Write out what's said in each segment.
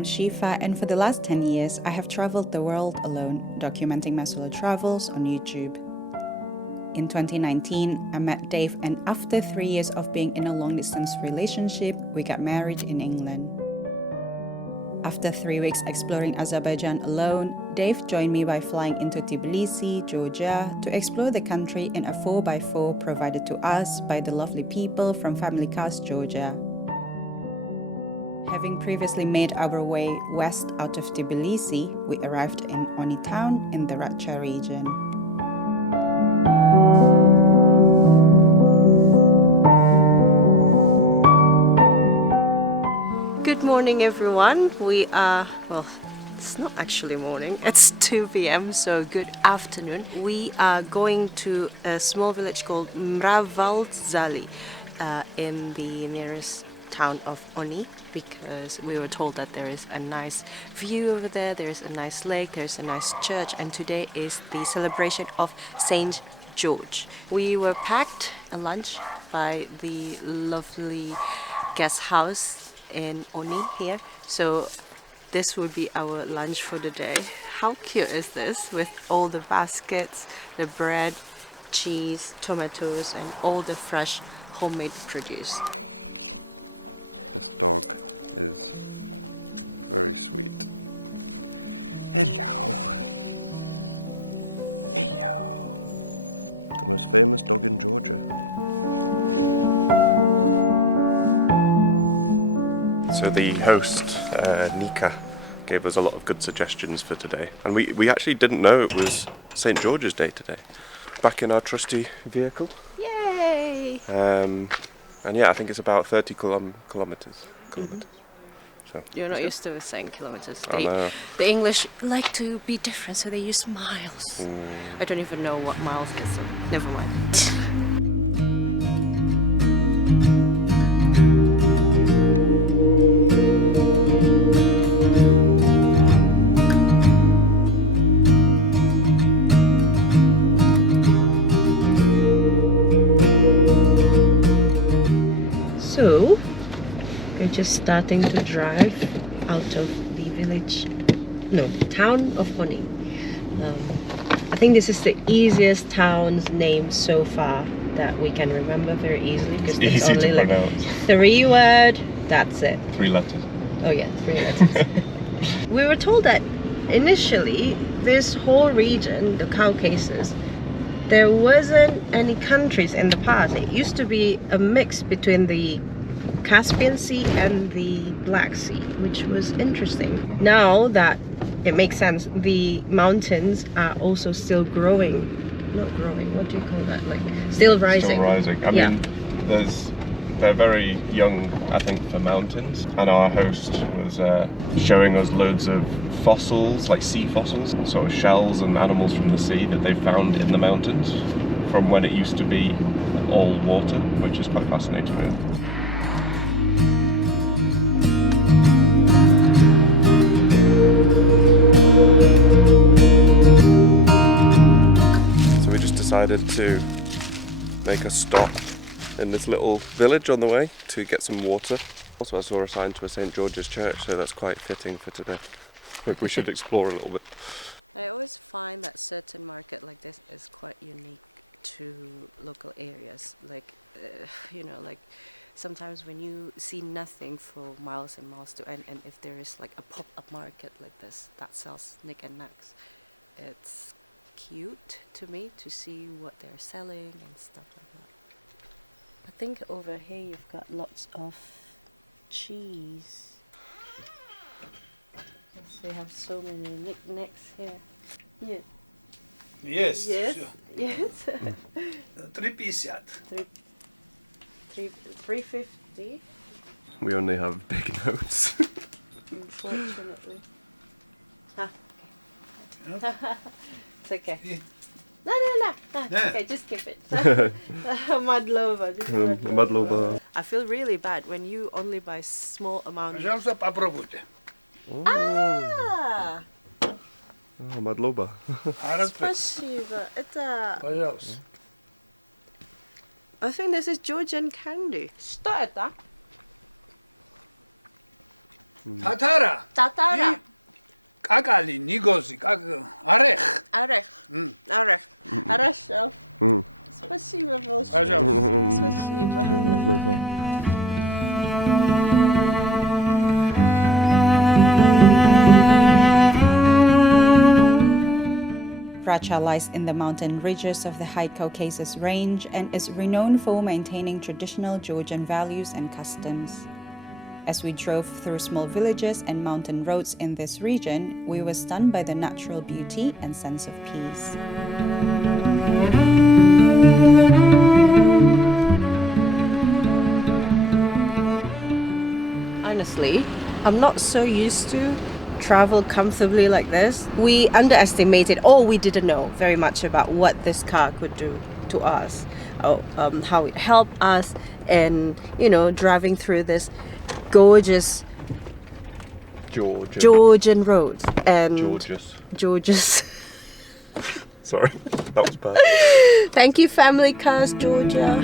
am Shifa, and for the last 10 years, I have traveled the world alone, documenting my solo travels on YouTube. In 2019, I met Dave, and after 3 years of being in a long-distance relationship, we got married in England. After 3 weeks exploring Azerbaijan alone, Dave joined me by flying into Tbilisi, Georgia, to explore the country in a 4x4 provided to us by the lovely people from Family Cars Georgia. Having previously made our way west out of Tbilisi, we arrived in Oni town in the Ratcha region. Good morning, everyone. It's not actually morning, it's 2 p.m, so good afternoon. We are going to a small village called Mravaldzali in the nearest town of Oni, because we were told that there is a nice view over there, there's a nice lake, there's a nice church, and today is the celebration of Saint George. We were packed a lunch by the lovely guest house in Oni here, so this would be our lunch for the day. How cute is this, with all the baskets, the bread, cheese, tomatoes, and all the fresh homemade produce. This dog is very sweet. Hello. Hello. The most famous dog in Georgia. So the host, Nika, gave us a lot of good suggestions for today. And we actually didn't know it was St. George's Day today. Back in our trusty vehicle. Yay! And yeah, I think it's about 30 kilometers. So You're not used to saying kilometers. I know. The English like to be different, so they use miles. I don't even know what miles is, so never mind. So, we're just starting to drive out of the town of Oni. I think this is the easiest town's name so far that we can remember very easily, because it's easy only to like pronounce. 3 words, that's it. 3 letters. Oh yeah, 3 letters. We were told that initially this whole region, the Caucasus, there wasn't any countries in the past. It used to be a mix between the Caspian Sea and the Black Sea, which was interesting. Now that it makes sense, the mountains are also still growing. Not growing, what do you call that? Like, still rising. Still rising. I mean, they're very young, I think, for mountains. And our host was showing us loads of fossils, like sea fossils, sort of shells and animals from the sea that they found in the mountains from when it used to be all water, which is quite fascinating. So we just decided to make a stop in this little village on the way to get some water. Also, I saw a sign to a St. George's Church, so that's quite fitting for today. Maybe we should explore a little bit. I always find that certain market like this is quite unique to local areas. Like, like sometimes when you see nothing for miles and miles to end, and if there is like a pop-up market like this that sells knick and knacks, it's cute to me to see what they're selling and stuff like that. I think over here you've got lots of cheese. They have so many knickknacks here. Yeah. Yes. Yes. Sure. Yes. 350. 350. We only have big notes. Unfortunately. Ah, Yeah. okay. It's okay. Yeah. No. It's Yeah. okay, just keep it. Madlova. Madloba. I feel really bad when you only buy small amount. Пожалуйста, попробуйте. Ah! Oh, Madloba. Спасибо. Это... Пожалуйста. I think this is Georgian candy. Что это? Татара. Татара. Какали, нигози, как орех. Орех. Орех. Хорошо. Спасибо большое. Пожалуйста. Спасибо. Racha lies in the mountain ridges of the High Caucasus Range and is renowned for maintaining traditional Georgian values and customs. As we drove through small villages and mountain roads in this region, we were stunned by the natural beauty and sense of peace. Honestly, I'm not so used to travel comfortably like this. We underestimated, or we didn't know very much about what this car could do to us, how it helped us in, driving through this gorgeous Georgian roads and Georgious. Sorry, that was bad. Thank you, Family Cars Georgia.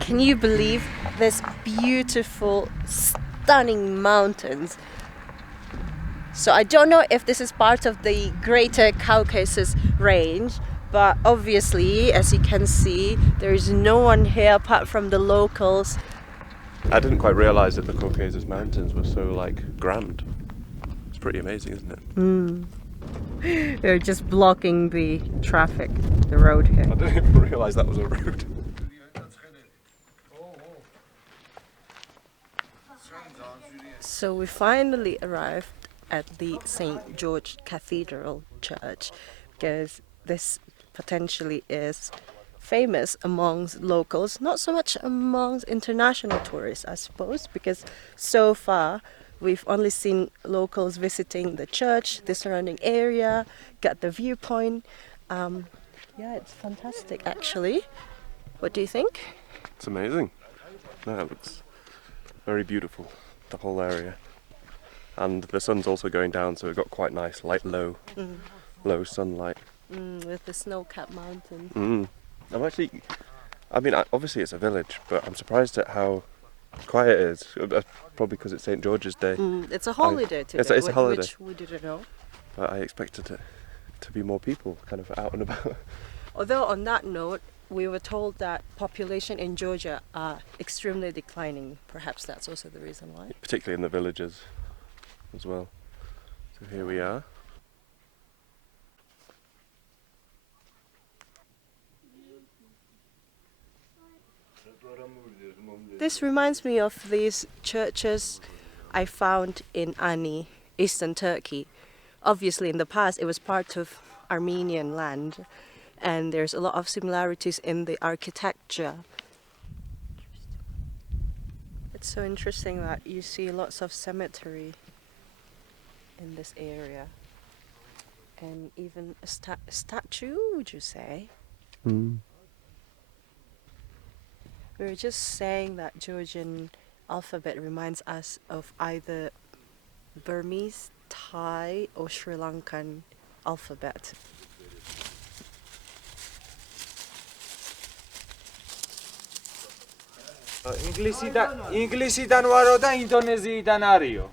Can you believe this beautiful, stunning mountains? So I don't know if this is part of the Greater Caucasus Range, but obviously, as you can see, there is no one here apart from the locals. I didn't quite realise that the Caucasus Mountains were so grand. It's pretty amazing, isn't it? They're just blocking the traffic, the road here. I didn't even realise that was a road. This reminds me of these churches I found in Ani, eastern Turkey. Obviously, in the past, it was part of Armenian land, and there's a lot of similarities in the architecture. ინგლისიდან ვარო და ინდონეზიიდან არიო.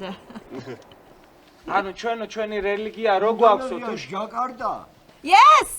Da. ანუ ჩვენი რელიგია რო გვაქვსო თუ ჟაკარტა. Yes!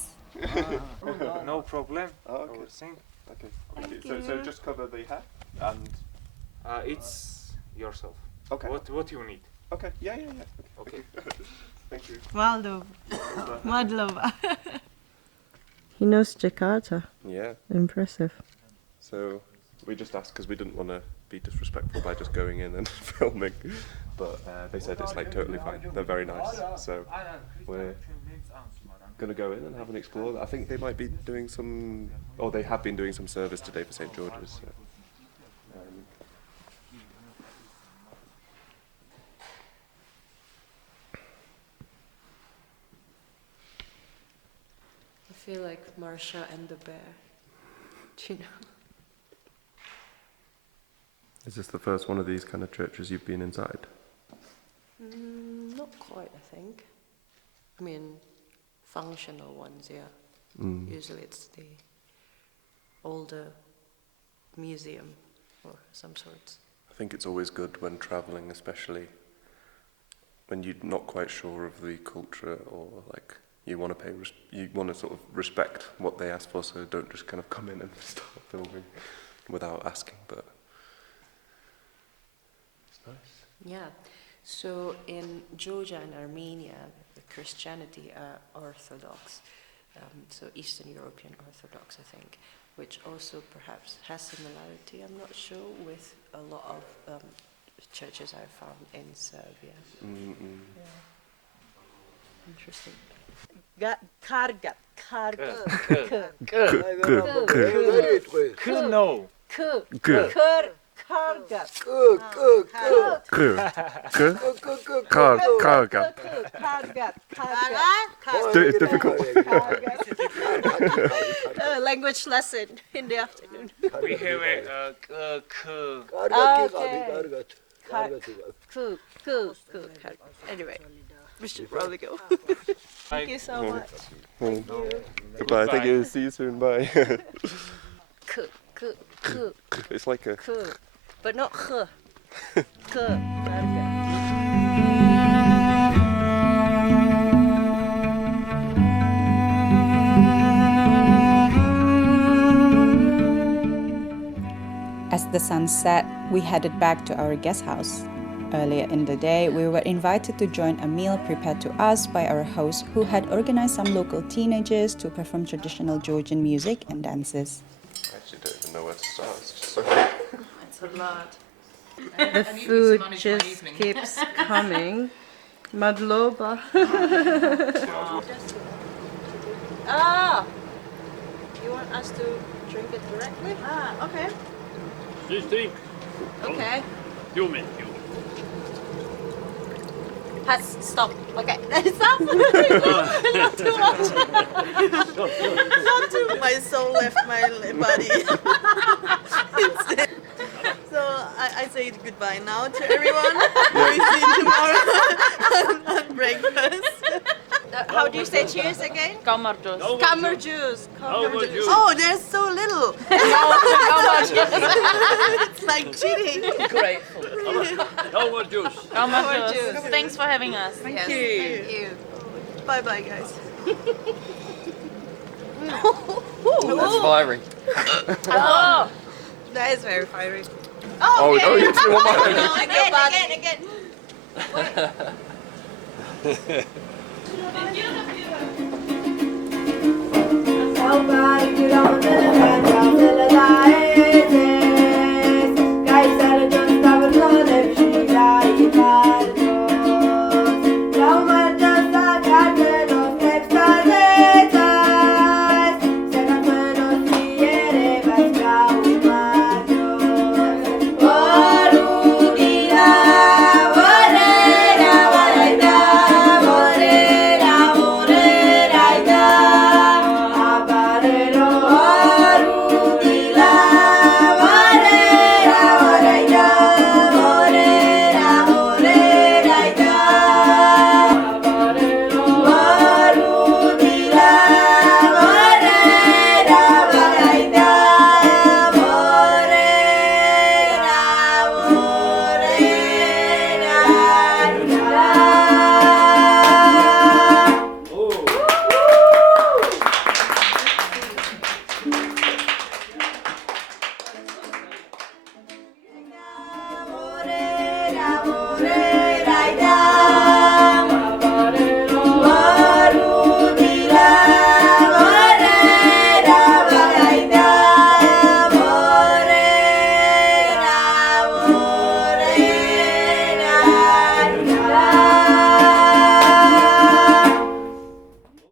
sunset, we headed back to our guest house. Earlier in the day, we were invited to join a meal prepared to us by our host, who had organized some local teenagers to perform traditional Georgian music and dances. Ciao guys!